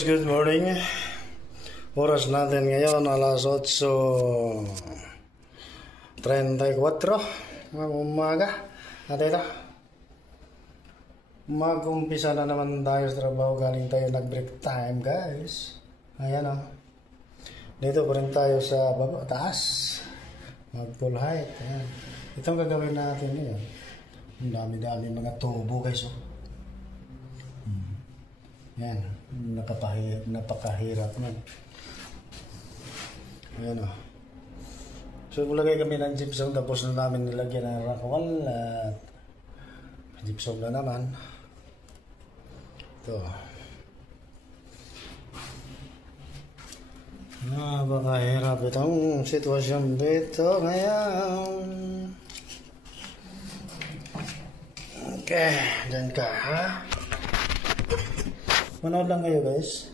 guys, good morning. Oras natin ngayon alas 8:34 ng umaga. At ito, mag-umpisa na naman tayo sa trabaho. Galing tayo nag-break time, guys. Ayan o. Dito pa rin tayo sa baba, taas. Mag-full height. Ayan. Itong gagawin natin ngayon. Ang dami-dami mga tubo, guys. Yan, napakahirap man. Ayan o. So, mulagay kami ng gypsum, tapos na namin nilagyan ng rockwool at gypsum na naman. Ito. Napakahirap itong sitwasyon dito ngayon. Okay, dyan ka, ha? Manood lang kayo, guys.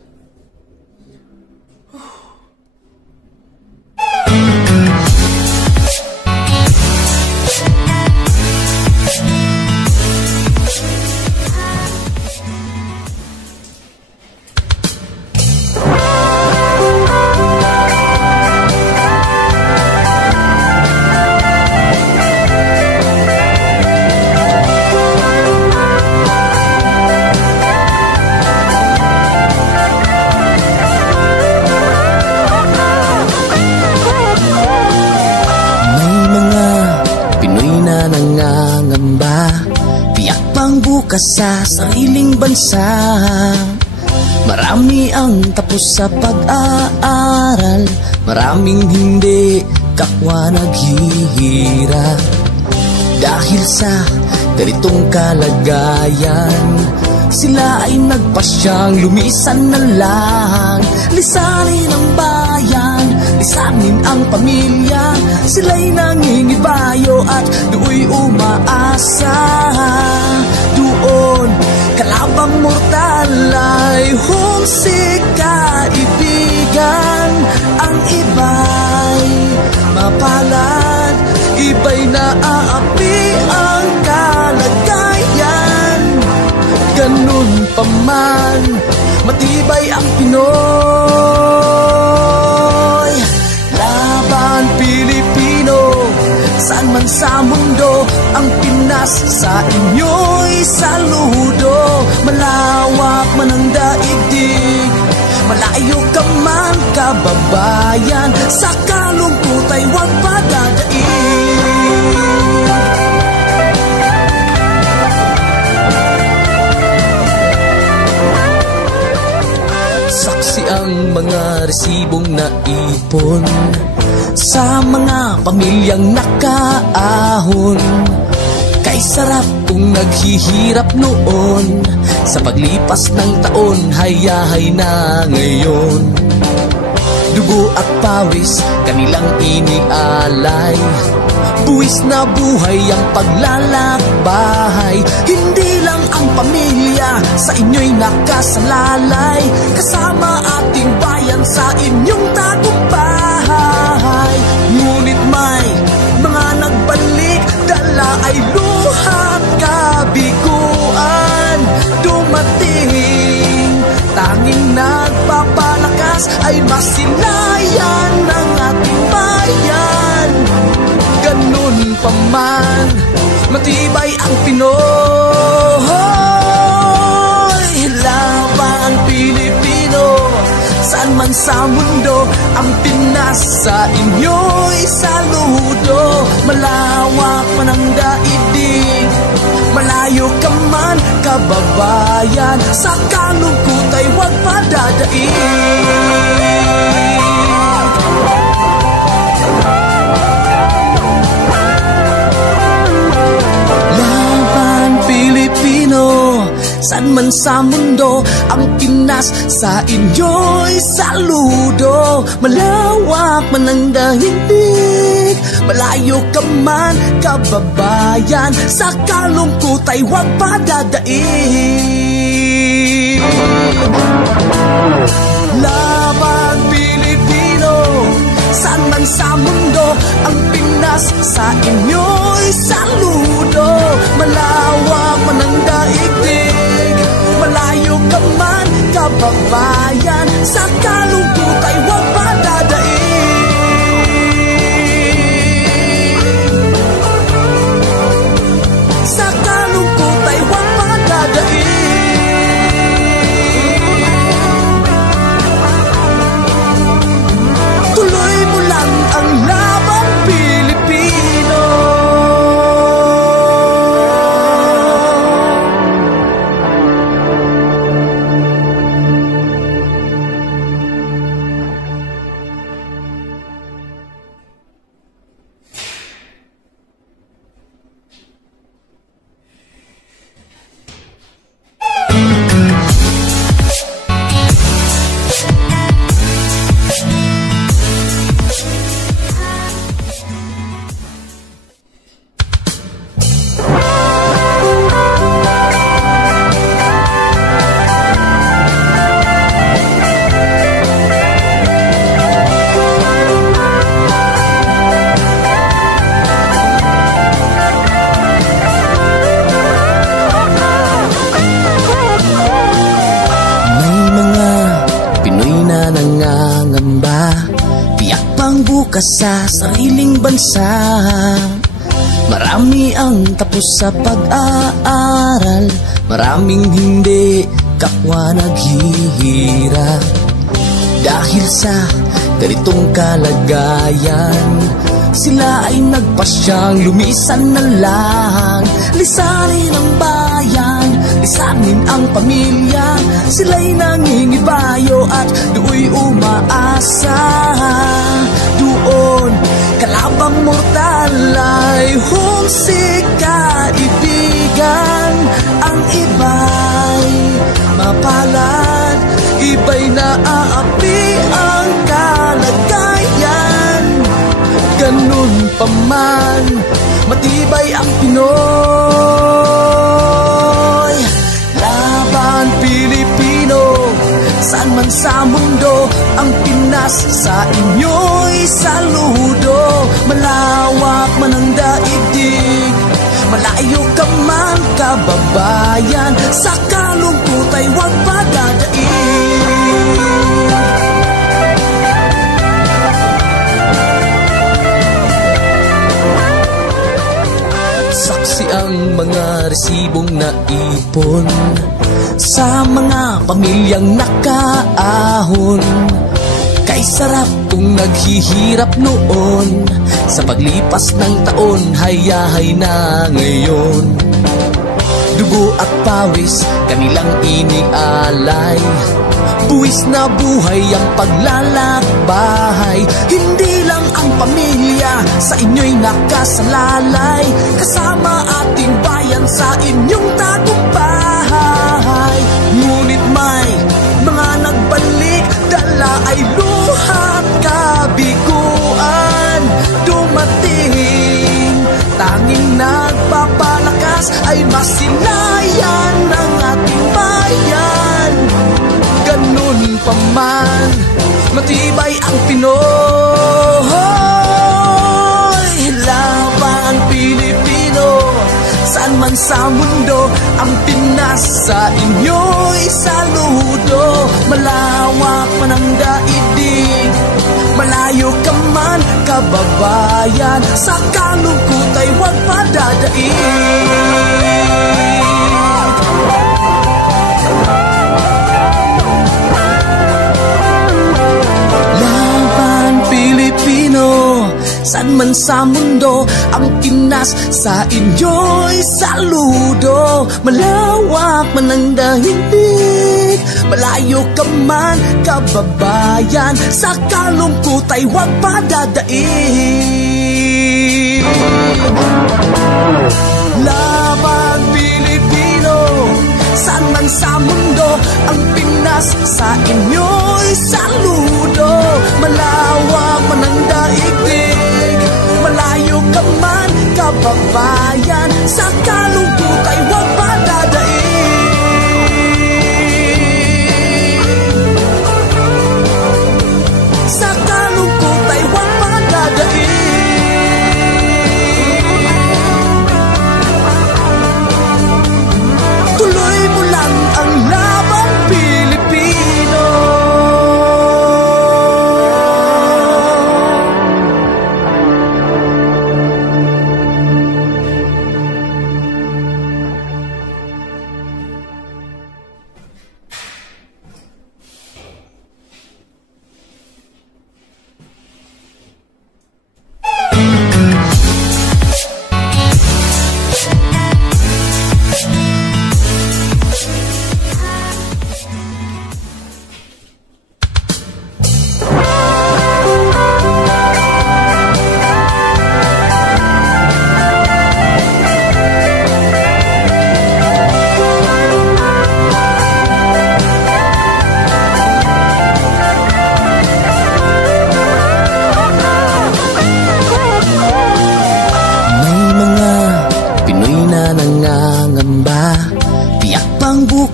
Sa sariling bansa, marami ang tapos sa pag-aaral, maraming hindi kapwa naghihirap. Dahil sa ganitong kalagayan, sila ay nagpasyang lumisan na lang. Lisanin ang bayan, lisanin ang pamilya, sila'y nangingibayo at do'y umaasa. Doon, kalabang mortal ay humsik kaibigan. Ang iba'y mapalad, iba'y naaapi ang kalagayan. Ganun pa man, matibay ang Pinoy. Laban Pilipino, saan man sa mundo, ang Pinas sa inyo'y saludo. Malawak man ang daigdig, malayo ka man kababayan, sa kalungkot ay huwag padadaig. Saksi ang mga resibong naipon sa mga pamilyang nakaahon. Kay sarap kung naghihirap noon, sa paglipas ng taon, hayahay na ngayon. Dugo at pawis, kanilang inialay, buwis na buhay ang paglalakbay. Hindi lang ang pamilya sa inyo'y nakasalalay, kasama ating bayan sa inyong tagumpay. Ngunit may mga nagbalik, dala ay luha at kabiguan. Dumating, tanging nagpapalakas ay masilayan ng ating bayan. Ganun pa man, matibay ang Pinoy. Laban Pilipino, saan man sa mundo, ang Pinas sa inyo'y saludo. Malawak man ang daigdig, malayo ka man kababayan, sa kalungkot ay huwag padadaig. Saan man sa mundo, ang Pinas sa inyo'y saludo. Malawak man ang daigdig, malayo ka man kababayan, sa kalungkot ay huwag padadaig. Laban Pilipino, saan man sa mundo, ang Pinas sa inyo'y saludo. Malawak man ang daigdig, malayo ka man kababayan, kababayan, sa kalungkot ay huwag padadaig. Sa kalungkot ay huwag padadaig. Tuloy mo lang ang laban, Pilipino. Sa sariling bansa, marami ang tapos sa pag-aaral, maraming hindi kapwa naghihirap. Dahil sa ganitong kalagayan, sila ay nagpasyang lumisan na lang. Lisanin ang bayan, lisanin ang pamilya, sila'y nangingibayo at do'y umaasa. Doon, kalabang mortal ay humsik kaibigan. Ang iba'y mapalad, iba'y naaapi ang kalagayan. Ganun pa man, matibay ang Pinoy. Laban Pilipino, saan man sa mundo, ang Pinas sa inyo'y saludo. Malawak man ang daigdig, malayo ka man kababayan, sa kalungkot ay huwag padadaig. Saksi ang mga resibong naipon sa mga pamilyang nakaahon. Kay sarap kung naghihirap noon, sa paglipas ng taon, hayahay na ngayon. Dugo at pawis, kanilang inialay, buwis na buhay ang paglalakbay. Hindi lang ang pamilya sa inyo'y nakasalalay, kasama ating bayan sa inyong tagumpay. Ngunit may mga nagbalik, dala ay luhat kabiguan. Dumating, tanging nagpapalakas ay masilayan ng ating bayan. Ganun pa man, matibay ang Pinoy. Laban Pilipino, saan man sa mundo, ang Pinas sa inyo'y saludo. Malawak man ang daigdig, malayo ka man kababayan, sa kalungkot ay huwag padadaig. Laban Pilipino, saan man sa mundo, ang Pinas sa inyo'y saludo. Malawak man ang daigdig, malayo ka man kababayan, sa kalungkot ay huwag padadaig. Laban Pilipino, saan man sa mundo, ang Pinas sa inyo'y saludo. Malawak man ang daigdig, malayo ka man kababayan, sa kalungkot ay huwag padadaig. Sa kalungkot ay huwag padadaig. Tuloy mo lang ang laban, Pilipino.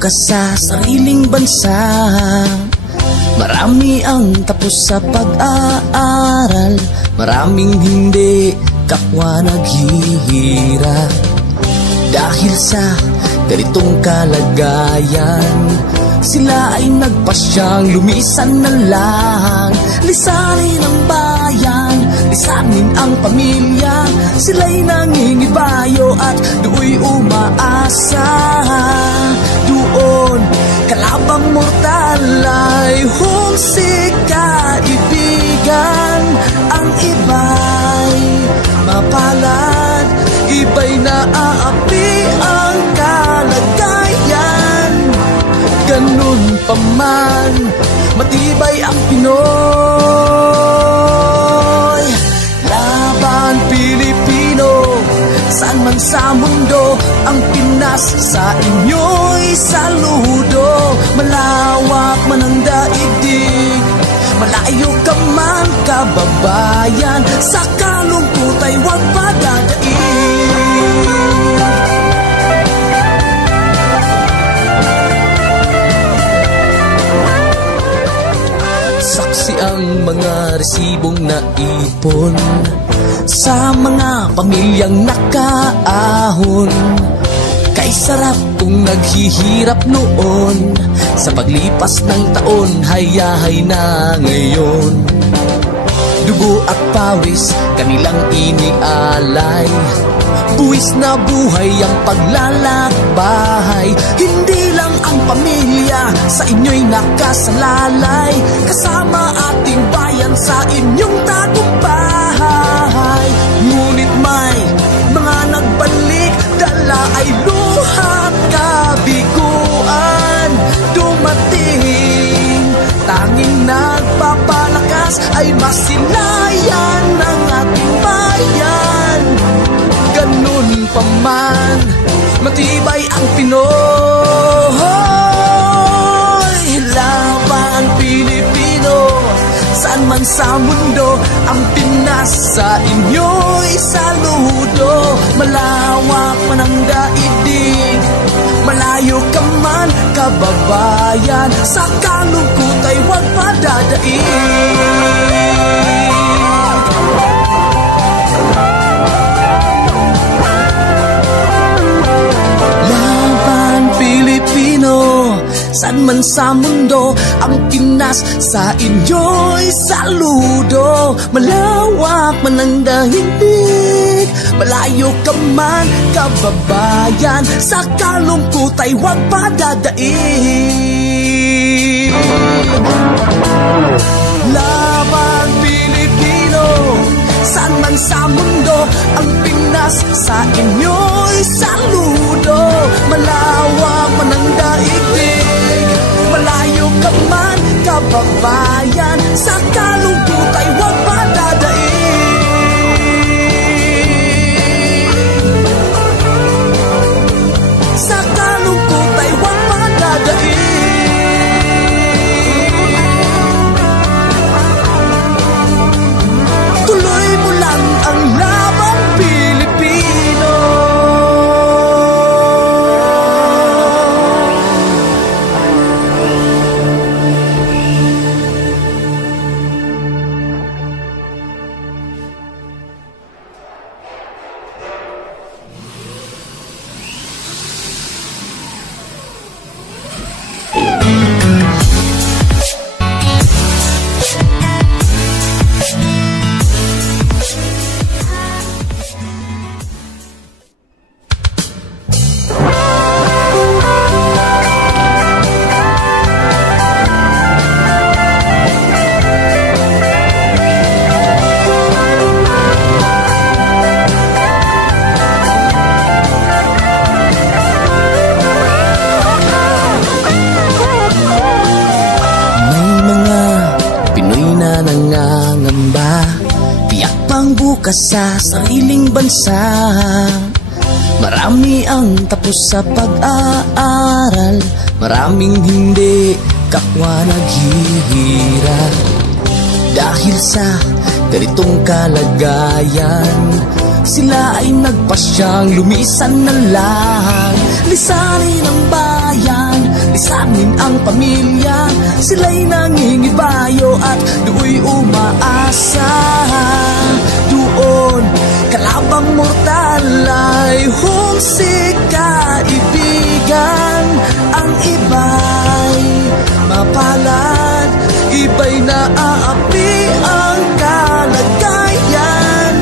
bukas sa sariling bansa. Marami ang tapos sa pag-aaral, maraming hindi kapwa naghihirap. Dahil sa ganitong kalagayan, sila ay nagpasyang lumisan na lang. Lisanin ang bayan, lisanin ang pamilya. Sila'y nangingibayo at do'y umaasa. Doon kalabang mortal ay humsik kaibigan. Ang iba'y mapalad, iba'y naaapi ang kalagayan. Ganun pa man, matibay ang Pinoy. Laban Pilipino, saan man sa mundo, ang Pinas sa inyo'y saludo. Malawak man ang daigdig, malayo ka man kababayan, sa kalungkot ay huwag padadaig. Saksi ang mga resibong naipon sa mga pamilyang nakaahon. Kay sarap kung naghihirap noon, sa paglipas ng taon, hayahay na ngayon. Dugo at pawis, kanilang inialay, buwis na buhay ang paglalakbay. Hindi lang ang pamilya sa inyo'y nakasalalay, kasama ating bayan sa inyong tagumpay. Ngunit may mga nagbalik, dala ay luhat kabiguan. Dumating, tanging nagpapalakas ay masilayan ng ating bayan. Ganun pa man, matibay ang Pinoy. Laban Pilipino, saan man sa mundo, ang Pinas sa inyo'y saludo. Malawak man ang daigdig, malayo ka man kababayan, sa kalungkot ay huwag padadaig. Saan man sa mundo, ang Pinas sa inyo'y saludo. Malawak man ang daigdig, malayo ka man kababayan, sa kalungkot ay huwag padadaig. Laban Pilipino, saan man sa mundo, ang Pinas sa inyo'y saludo. Malawak man ang daigdig, malayo ka man kababayan, sa kalungkot ay huwag padadaig. Sa kalungkot ay huwag padadaig. Tuloy mo lang ang laban Pilipino. Sa sariling bansa, marami ang tapos sa pag-aaral, maraming hindi kapwa naghihirap. Dahil sa ganitong kalagayan, sila ay nagpasyang lumisan na lang. lisanin ang bayan, lisanin ang pamilya. Sila'y nangingibayo at do'y umaasa. Doon kalabang mortal ay humsik kaibigan. Ang iba'y mapalad, iba'y naaapi ang kalagayan.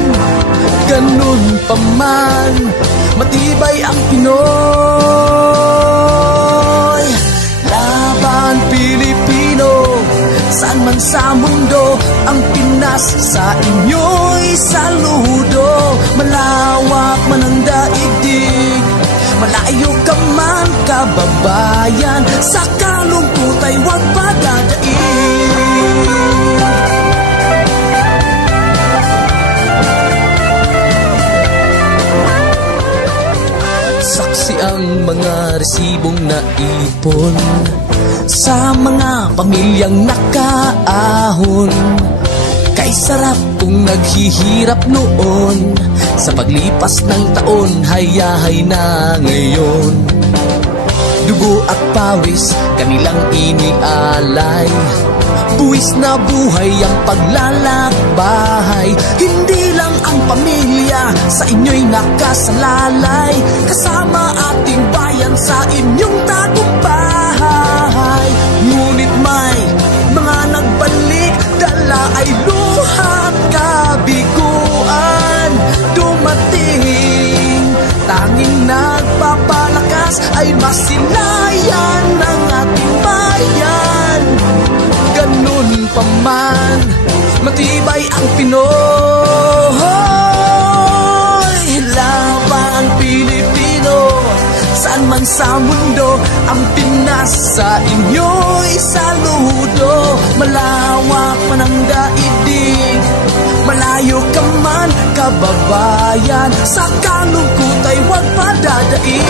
Ganun pa man, matibay ang Pinoy. Laban Pilipino, saan man sa mundo, ang Pinas sa inyo'y saludo. Malawak man ang daigdig, malayo ka man kababayan, sa kalungkot ay huwag padadaig. Saksi ang mga resibong naipon sa mga pamilyang nakaahon. Kay sarap kung naghihirap noon, sa paglipas ng taon, hayahay na ngayon. Dugo at pawis, kanilang inialay, buwis na buhay ang paglalakbay. Hindi lang ang pamilya sa inyo'y nakasalalay, kasama ating bayan sa inyong tagumpay. Ngunit may mga nagbalik, dala ay luhat kabiguan. Dumating, tanging nagpapalakas ay masilayan ng ating bayan. Ganun pa man, matibay ang Pinoy. Laban Pilipino, saan man sa mundo, ang Pinas sa inyo'y saludo. Malawak man ang daigdig, malayo ka man kababayan, sa kalungkot ay huwag padadaig.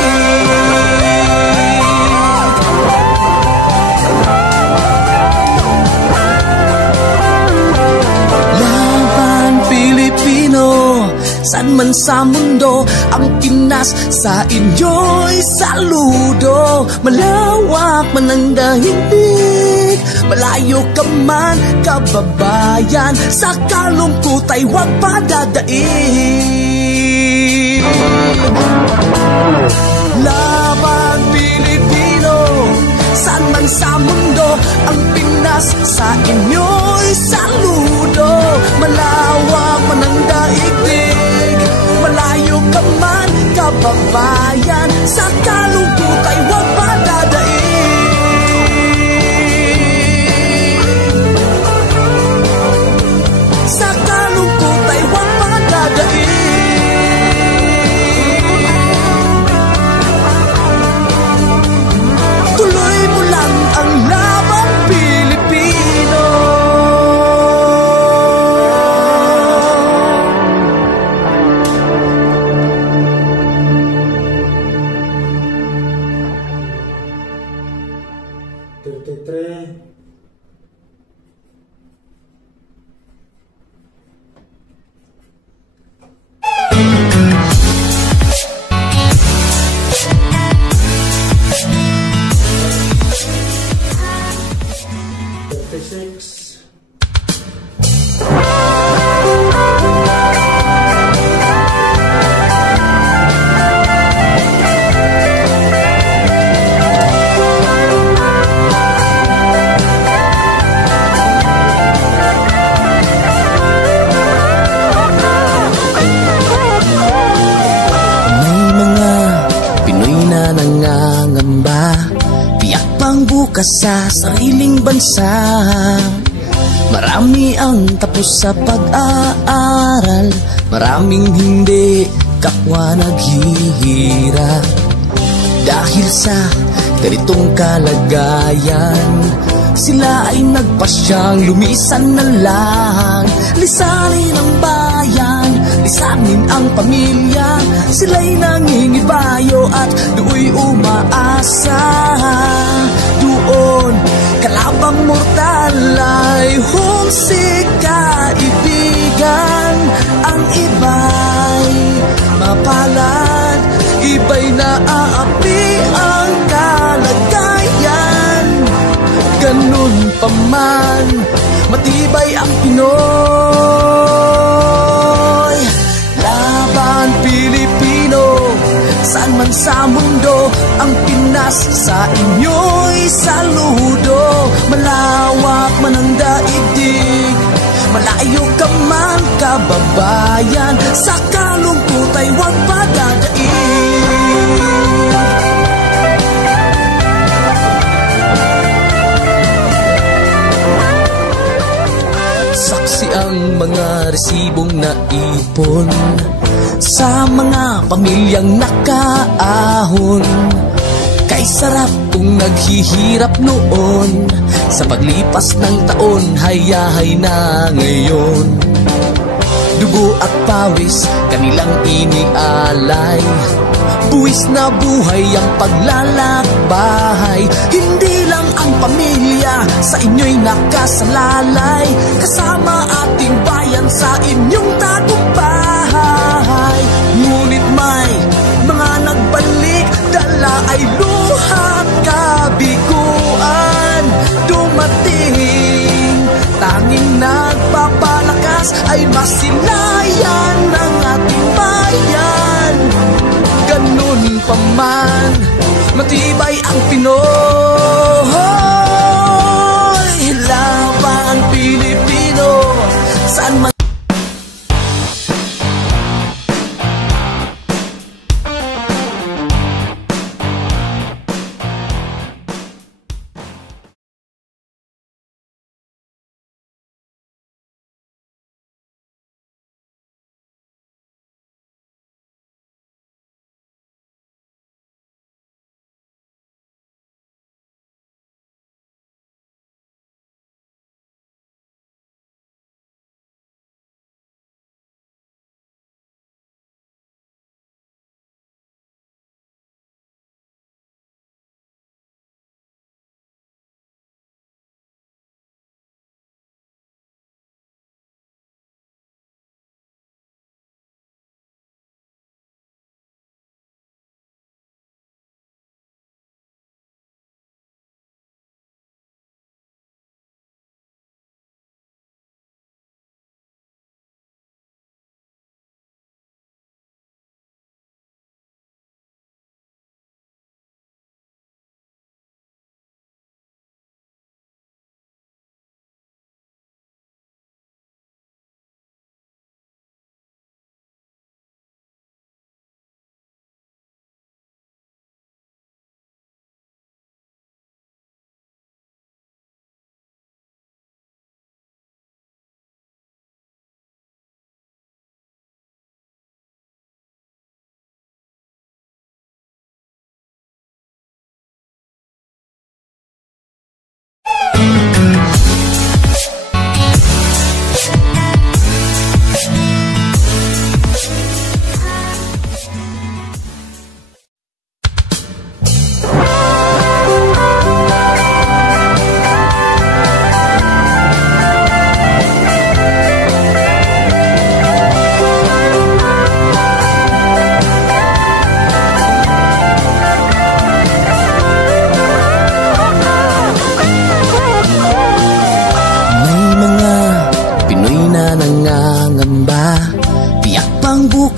Saan man sa mundo, ang Pinas sa inyo'y saludo. Malawak man ang daigdig, malayo ka man kababayan, sa kalungkot ay huwag padadaig. Laban Pilipino, saan man sa mundo, ang Pinas sa inyo'y saludo. Malawak man ang daigdig, malayo ka man kababayan, sa kalungkot ay huwag padadaig. Sa kalungkot ay huwag padadaig. Tuloy mo lang ang laban Pilipino. Sa sariling bansa, marami ang tapos sa pag-aaral, maraming hindi kapwa naghihirap. Dahil sa ganitong kalagayan, sila ay nagpasyang lumisan na lang. Lisanin ang bayan, lisanin ang pamilya, sila'y nangingibayo at do'y umaasa. Doon kalabang mortal ay humsik kaibigan. Ang iba'y mapalad, iba'y naaapi ang kalagayan. Ganun pa man, matibay ang Pinoy. Laban Pilipino, saan man sa mundo, ang Pinas sa inyo'y saludo. Malawak man ang daigdig, malayo ka man kababayan, sa kalungkot ay huwag padadaig. Saksi ang mga resibong naipon sa mga pamilyang nakaahon. Kay sarap kung naghihirap noon, sa paglipas ng taon, hayahay na ngayon. Dugo at pawis, kanilang inialay, buwis na buhay ang paglalakbay. Hindi lang ang pamilya sa inyo'y nakasalalay, kasama ating bayan sa inyong tagumpay. Ngunit may mga nagbalik, dala ay luhat kabiguan. Dumating, tanging nagpapalakas ay masilayan ng ating bayan. Ganun pa man, matibay ang Pinoy. Laban Pilipino, saan man.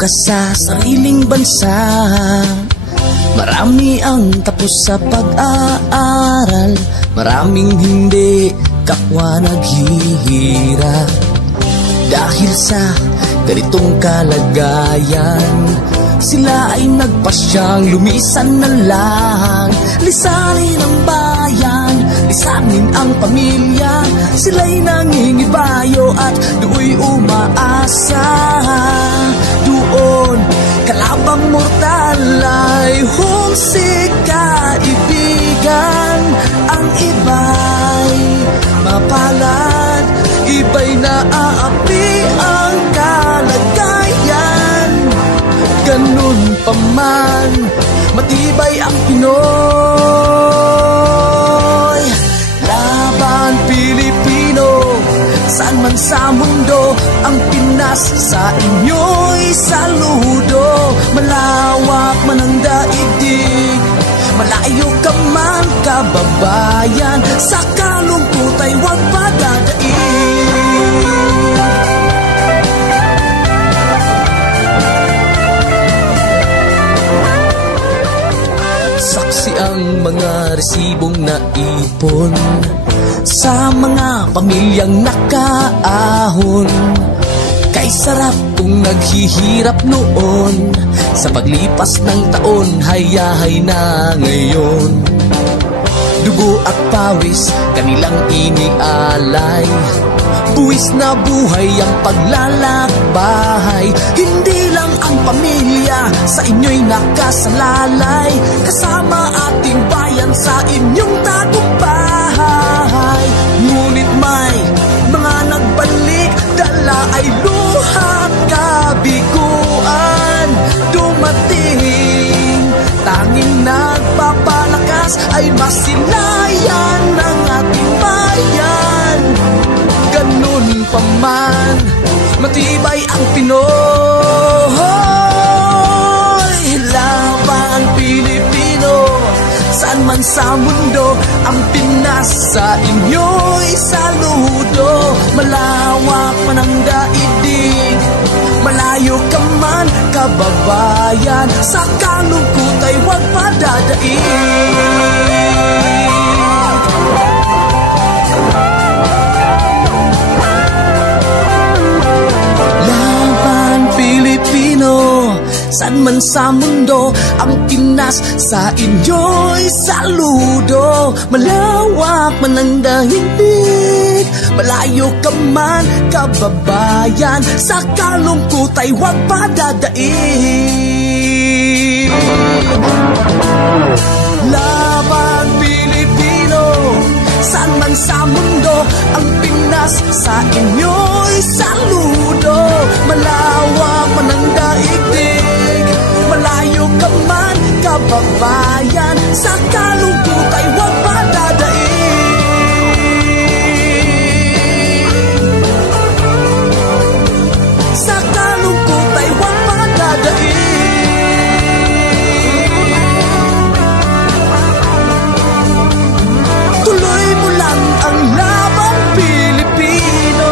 Sa sariling bansa, marami ang tapos sa pag-aaral, maraming hindi kapwa naghihirap. Dahil sa ganitong kalagayan, sila ay nagpasyang lumisan na lang. Lisanin ang bayan, lisanin ang pamilya, sila'y nangingibayo at do'y umaasa. Doon, kalabang mortal ay humsik kaibigan. Ang iba'y mapalad, iba'y naaapi ang kalagayan. Ganun pa man, matibay ang Pinoy. Laban Pilipino, saan man sa mundo, ang Pinas sa inyo'y saludo. Malawak man ang daigdig, Malayo ka man kababayan, sa kalungkot ay huwag padadaig. Saksi ang mga resibong naipon sa mga pamilyang nakaahon. Kay sarap kung naghihirap noon, sa paglipas ng taon hayahay na ngayon. Dugo at pawis kanilang inialay, buwis na buhay ang paglalakbay. Hindi lang ang pamilya sa inyo'y nakasalalay, kasama ating bayan sa inyong tagumpay. Ngunit may mga nagbalik, dala ay luhat kabiguan. Dumating, tanging nagpapalakas ay masilayan ng ating bayan. Ganun pa man, matibay ang Pinoy. Laban Pilipino, saan man sa mundo, ang Pinas sa inyo'y saludo. Malawak man ang daigdig, malayo ka man kababayan, sa kalungkot ay huwag padadaig. Pilipino, saan man sa mundo, ang Pinas sa inyo'y saludo. Malawak man ang daigdig, malayo ka man kababayan, sa kalungkot ay huwag padadaig. Laban Pilipino, saan man sa mundo, ang Pinas sa inyo'y saludo. Malawak man ang daigdig, malayo ka man kababayan, sa kalungkot ay huwag padadaig. Sa kalungkot ay huwag padadaig. Tuloy mo lang ang laban Pilipino.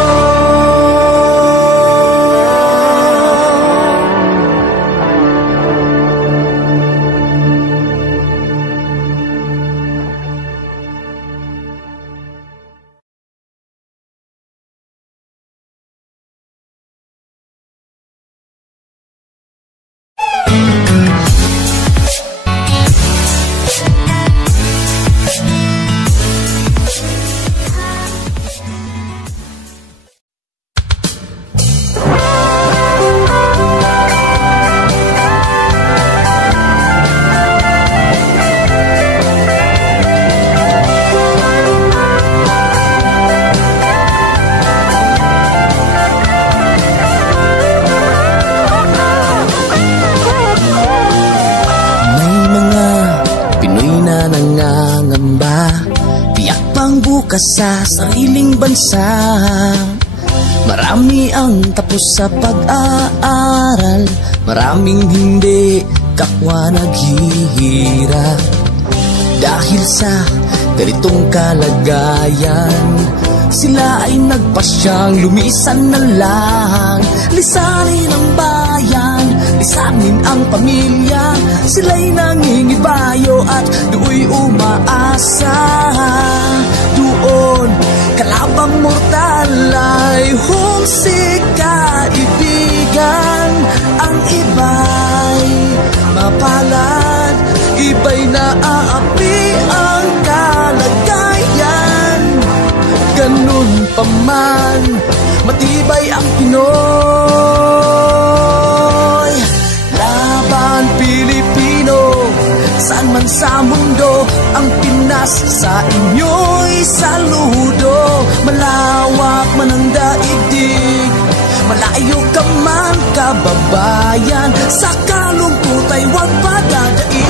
Sa sariling bansa, marami ang tapos sa pag-aaral, maraming hindi kapwa naghihirap. Dahil sa ganitong kalagayan, sila ay nagpasyang lumisan na lang. Lisanin ang bayan, lisanin ang pamilya, sila'y nangingibayo at do'y umaasa. Doon, kalabang mortal ay humsik kaibigan. Ang iba'y mapalad, iba'y naaapi ang kalagayan. Ganun pa man, matibay ang Pinoy. Laban Pilipino, saan man sa mundo, ang Pinas sa inyo'y saludo. Malawak man ang daigdig, malayo ka man kababayan, sa kalungkot ay huwag padadaig.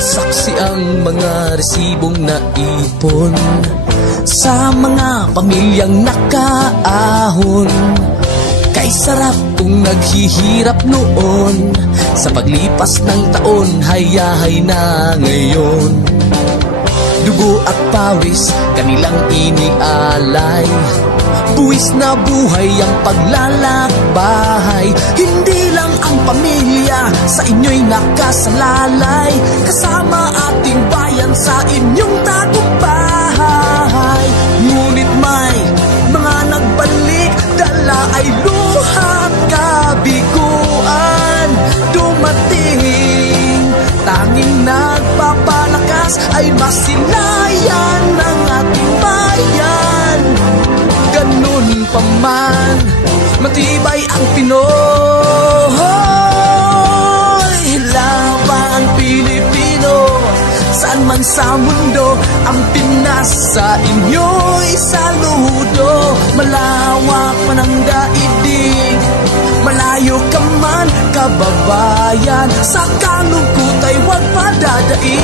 Saksi ang mga resibong naipon sa mga pamilyang nakaahon. Kay sarap kung naghihirap noon, sa paglipas ng taon, hayahay na ngayon. Dugo at pawis, kanilang inialay, buwis na buhay ang paglalakbay. Hindi lang ang pamilya sa inyo'y nakasalalay, kasama ating bayan sa inyong tagumpay. Ngunit may mga nagbalik, dala ay luhat kabiguan. Dumating, tanging nagpapalakas ay masilayan ng ating bayan. Ganun pa man, matibay ang Pinoy. Laban Pilipino, saan man sa mundo, ang Pinas sa inyo'y saludo. Malawak man ang daigdig, malayo ka man kababayan, sa kalungkot ay huwag padadaig.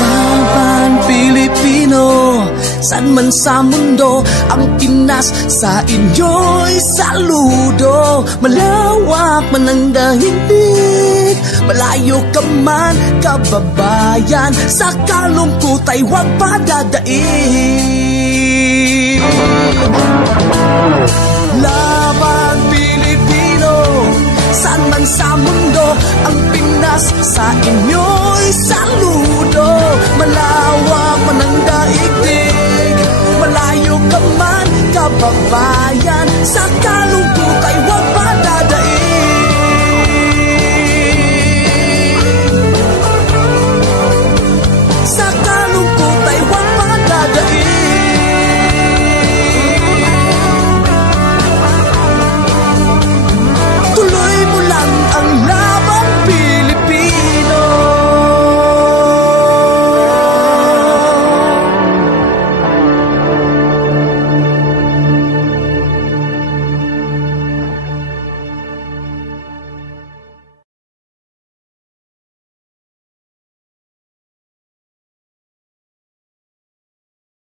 Laban Pilipino, saan man sa mundo, ang Pinas sa inyo'y saludo. Malawak man ang daigdig, malayo ka man kababayan, sa kalungkot ay huwag padadaig. Laban Pilipino, saan man sa mundo, ang Pinas sa inyo'y saludo. Malawak man ang daigdig, malayo ka man kababayan, sa kalungkot